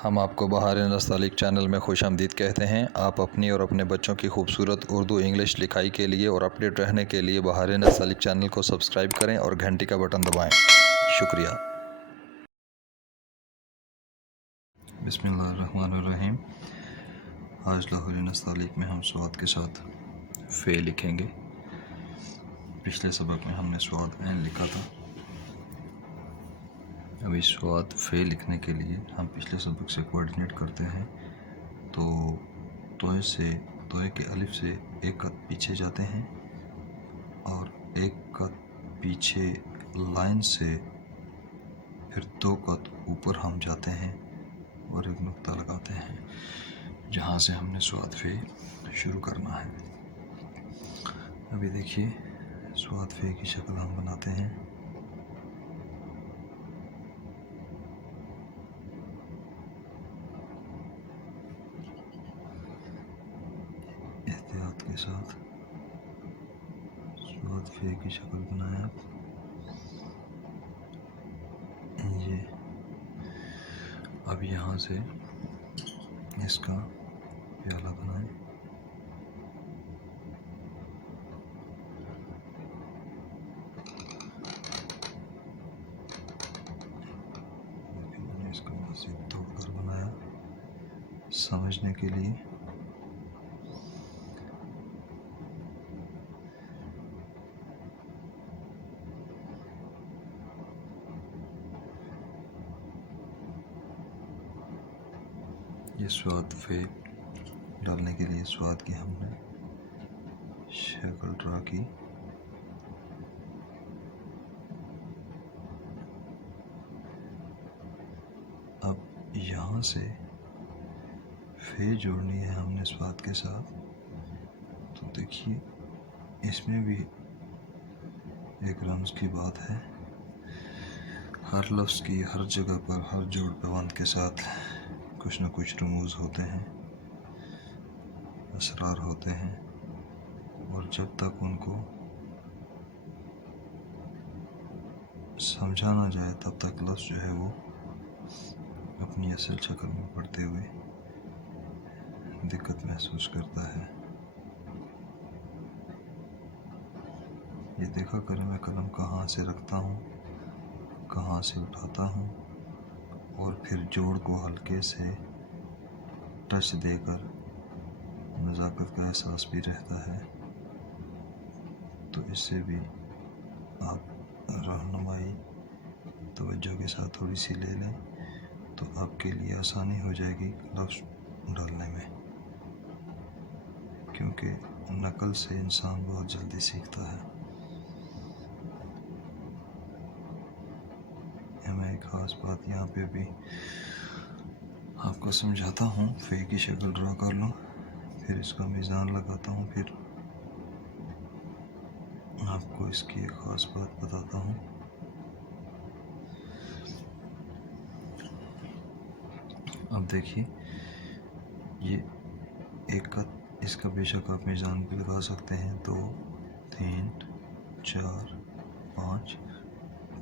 हम आपको बहार नस्तालिक चैनल में खुशामदीद कहते हैं। आप अपनी और अपने बच्चों की खूबसूरत उर्दू इंग्लिश लिखाई के लिए और अपडेट रहने के लिए बहार नस्तालिक चैनल को सब्सक्राइब करें और घंटी का बटन दबाएं। शुक्रिया। बिस्मिल्लाहिर्रहमानिर्रहीम। आज लाहौरी नस्तालिक में हम स्वाद के साथ फ़े लिखेंगे। पिछले सबक में हमने स्वाद ऐन लिखा था। अभी स्वाद फ़े लिखने के लिए हम पिछले सबक से कोऑर्डिनेट करते हैं। तो तोए के अलिफ से एक कद पीछे जाते हैं और एक कद पीछे लाइन से फिर दो कद ऊपर हम जाते हैं और एक नुक्ता लगाते हैं जहाँ से हमने स्वाद फ़े शुरू करना है। अभी देखिए स्वाद फ़े की शक्ल हम बनाते हैं। एहतियात के साथ स्वाद फ़े की शक्ल बनाया। ये अब यहाँ से इसका प्याला बनाएं। मैंने इसको मज़ीद तोड़कर बनाया समझने के लिए। ये स्वाद फ़े डालने के लिए स्वाद की हमने शक्ल ड्रा की। अब यहाँ से फ़े जोड़नी है हमने स्वाद के साथ। तो देखिए इसमें भी एक रम्ज़ की बात है। हर लफ्ज़ की हर जगह पर हर जोड़ पैबंद के साथ कुछ न कुछ रमूज़ होते हैं, असरार होते हैं, और जब तक उनको समझा ना जाए तब तक लफ्ज़ जो है वो अपनी असल शक्ल में पढ़ते हुए दिक्कत महसूस करता है। ये देखा करें मैं कलम कहाँ से रखता हूँ, कहाँ से उठाता हूँ, और फिर जोड़ को हल्के से टच देकर नज़ाकत का एहसास भी रहता है। तो इससे भी आप रहनुमाई तवज्जो के साथ थोड़ी सी ले लें तो आपके लिए आसानी हो जाएगी लफ्ज़ डालने में, क्योंकि नकल से इंसान बहुत जल्दी सीखता है। मैं एक ख़ास बात यहाँ पे भी आपको समझाता हूँ। फ़े की शक्ल ड्रा कर लो, फिर इसका मीज़ान लगाता हूँ, फिर आपको इसकी एक ख़ास बात बताता हूँ। अब देखिए ये एक कद, इसका बेशक आप मीज़ान भी लगा सकते हैं। 2, 3, 4,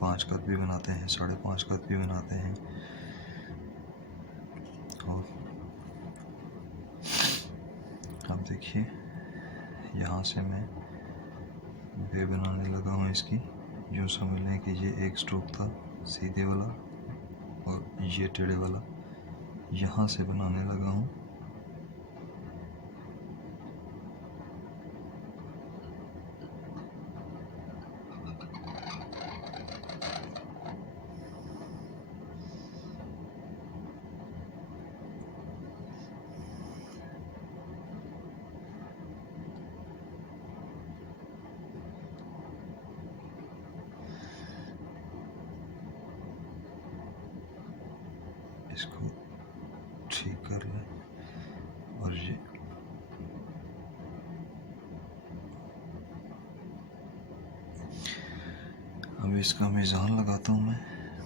5 कद भी बनाते हैं, 5.5 कद भी बनाते हैं। और अब देखिए यहाँ से मैं वे बनाने लगा हूँ इसकी। यूँ समझ लें कि ये एक स्ट्रोक था सीधे वाला और ये टेढ़े वाला, यहाँ से बनाने लगा हूँ। इसको ठीक कर लें और ये अब इसका मीज़ान लगाता हूँ मैं।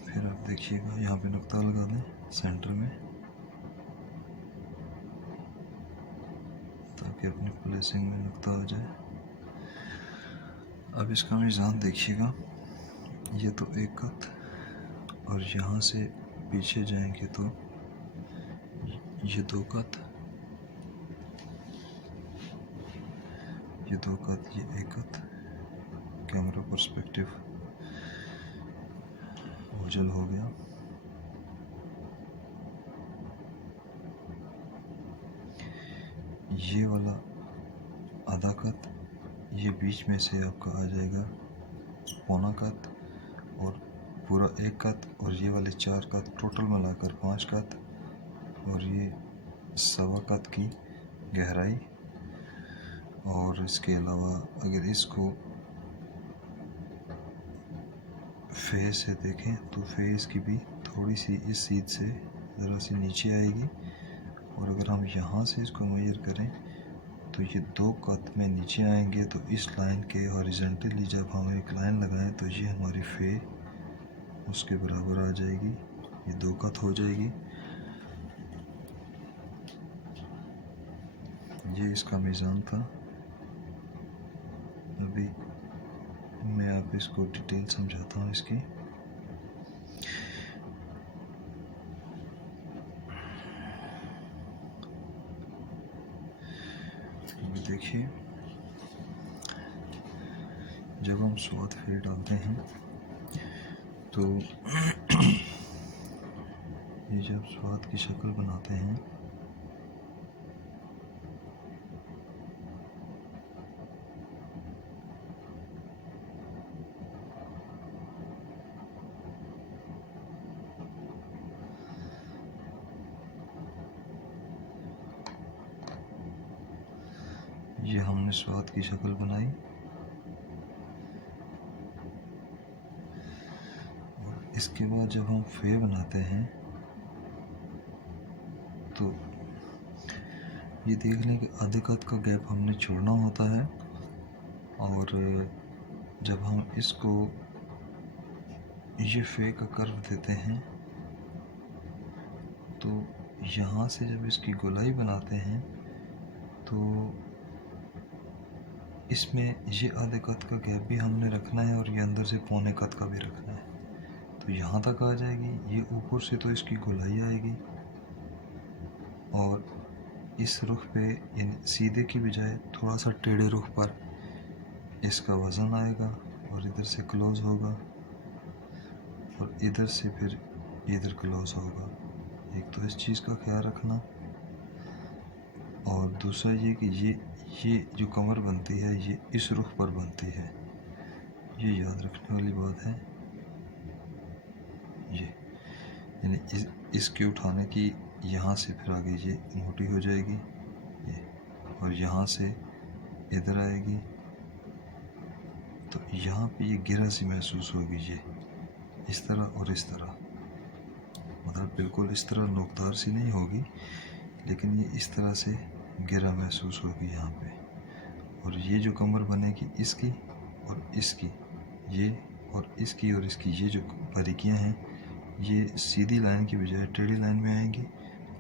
फिर आप देखिएगा यहाँ पे नुक्ता लगा दें सेंटर में ताकि अपनी प्लेसिंग में नुक्ता हो जाए। अब इसका मीज़ान देखिएगा, ये तो एक कद, और यहाँ से पीछे जाएंगे तो ये दो कत, ये दो कत, ये एक कत, कैमरा पर्सपेक्टिव ओझल हो गया। ये वाला आधा कत, ये बीच में से आपका आ जाएगा पौना कत, और पूरा एक कत, और ये वाले 4 कत, टोटल मिलाकर 5 कत, और ये सवा कत की गहराई। और इसके अलावा अगर इसको फेस से देखें तो फेस की भी थोड़ी सी इस सीध से ज़रा सी नीचे आएगी, और अगर हम यहाँ से इसको मेजर करें तो ये 2 कत में नीचे आएंगे। तो इस लाइन के हॉरिजॉन्टली जब हम एक लाइन लगाएं तो ये हमारी फे उसके बराबर आ जाएगी, ये 2 कत हो जाएगी। ये इसका मीज़ान था। अभी मैं आप इसको डिटेल समझाता हूँ इसकी। देखिए, जब हम स्वाद फेर डालते हैं तो ये जब स्वाद की शक्ल बनाते हैं ये हमने स्वाद की शक्ल बनाई, और इसके बाद जब हम फे बनाते हैं तो ये देख लें कि आधे कत का गैप हमने छोड़ना होता है। और जब हम इसको ये फे का कर्व देते हैं तो यहाँ से जब इसकी गोलाई बनाते हैं तो इसमें ये आधे कत का गैप भी हमने रखना है, और ये अंदर से पौने कत का भी रखना है। तो यहाँ तक आ जाएगी। ये ऊपर से तो इसकी गोलाई आएगी, और इस रुख पे यानी सीधे की बजाय थोड़ा सा टेढ़े रुख पर इसका वज़न आएगा, और इधर से क्लोज होगा, और इधर से फिर इधर क्लोज होगा। एक तो इस चीज़ का ख्याल रखना, और दूसरा ये कि ये जो कमर बनती है ये इस रुख पर बनती है, ये याद रखने वाली बात है। ये यानी इसके उठाने की यहाँ से फिर आगे ये मोटी हो जाएगी ये, और यहाँ से इधर आएगी तो यहाँ पे ये गिरा सी महसूस होगी, ये इस तरह और इस तरह, मतलब बिल्कुल इस तरह नोकदार सी नहीं होगी, लेकिन ये इस तरह से गिरा महसूस होगी यहाँ पे। और ये जो कमर बनेगी इसकी और इसकी, ये और इसकी और इसकी, ये जो बारीकियाँ हैं ये सीधी लाइन की बजाय टेढ़ी लाइन में आएंगी,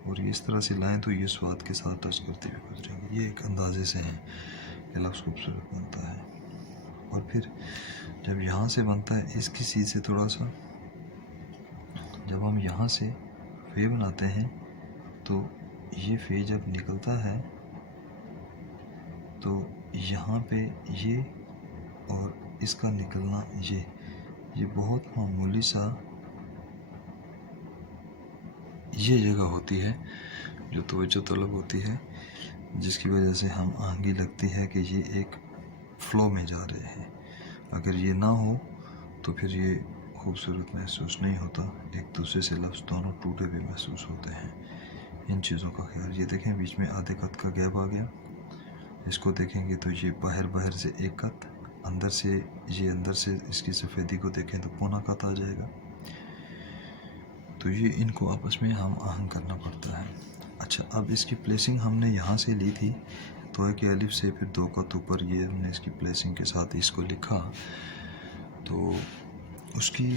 और ये इस तरह से लाएँ तो ये स्वाद के साथ टच करते हुए गुजरेंगे। ये एक अंदाजे से हैं कि लफ्ज़ खूबसूरत बनता है। और फिर जब यहाँ से बनता है इसकी सीध से थोड़ा सा, जब हम यहाँ से फे बनाते हैं तो ये फे जब निकलता है तो यहाँ पे ये और इसका निकलना ये बहुत मामूली सा ये जगह होती है जो तवज्जो तलब होती है, जिसकी वजह से हम आंगी लगती है कि ये एक फ़्लो में जा रहे हैं। अगर ये ना हो तो फिर ये खूबसूरत महसूस नहीं होता, एक दूसरे से लफ्ज़ दोनों टूटे हुए महसूस होते हैं। इन चीज़ों का ख्याल, ये देखें बीच में आधे कत का गैप आ गया, इसको देखेंगे तो ये बाहर से एक कत, अंदर से ये अंदर से इसकी सफ़ेदी को देखें तो पौना कत आ जाएगा। तो ये इनको आपस में हम आहंग करना पड़ता है। अच्छा, अब इसकी प्लेसिंग हमने यहाँ से ली थी तो के अलिफ से, फिर 2 कत ऊपर ये हमने इसकी प्लेसिंग के साथ इसको लिखा। तो उसकी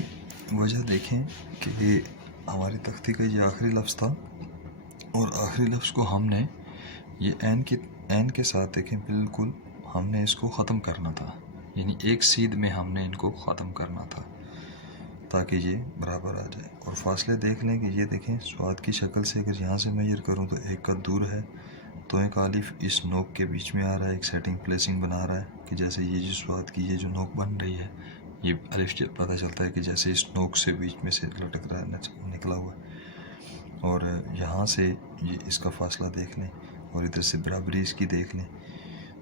वजह देखें कि हमारी तख्ती का ये आखिरी लफ्ज़ था, और आखिरी लफ्ज़ को हमने ये एन के साथ देखें बिल्कुल हमने इसको ख़त्म करना था, यानी एक सीध में हमने इनको ख़त्म करना था। ताकि ये बराबर आ जाए। और फासले देख लें कि ये देखें स्वाद की शक्ल से अगर यहाँ से मेजर करूँ तो एक कद दूर है, तो एक अलिफ इस नोक के बीच में आ रहा है, एक सेटिंग प्लेसिंग बना रहा है कि जैसे ये जो स्वाद की ये जो नोक बन रही है, ये अलिफ पता चलता है कि जैसे इस नोक से बीच में से लटक रहा है, निकला हुआ है। और यहाँ से ये इसका फासला देख लें और इधर से बराबरी इसकी देख लें।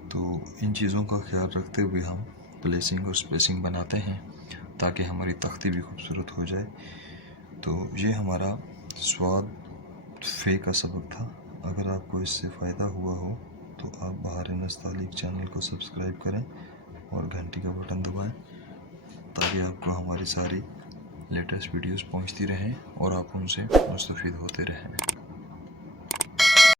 तो इन चीज़ों का ख्याल रखते हुए हम प्लेसिंग और स्पेसिंग बनाते हैं ताकि हमारी तख्ती भी खूबसूरत हो जाए। तो ये हमारा स्वाद फ़े का सबक था। अगर आपको इससे फ़ायदा हुआ हो तो आप बहार नस्तालिक चैनल को सब्सक्राइब करें और घंटी का बटन दबाएं ताकि आपको हमारी सारी लेटेस्ट वीडियोस पहुंचती रहें और आप उनसे मुस्तफ़ीद होते रहें।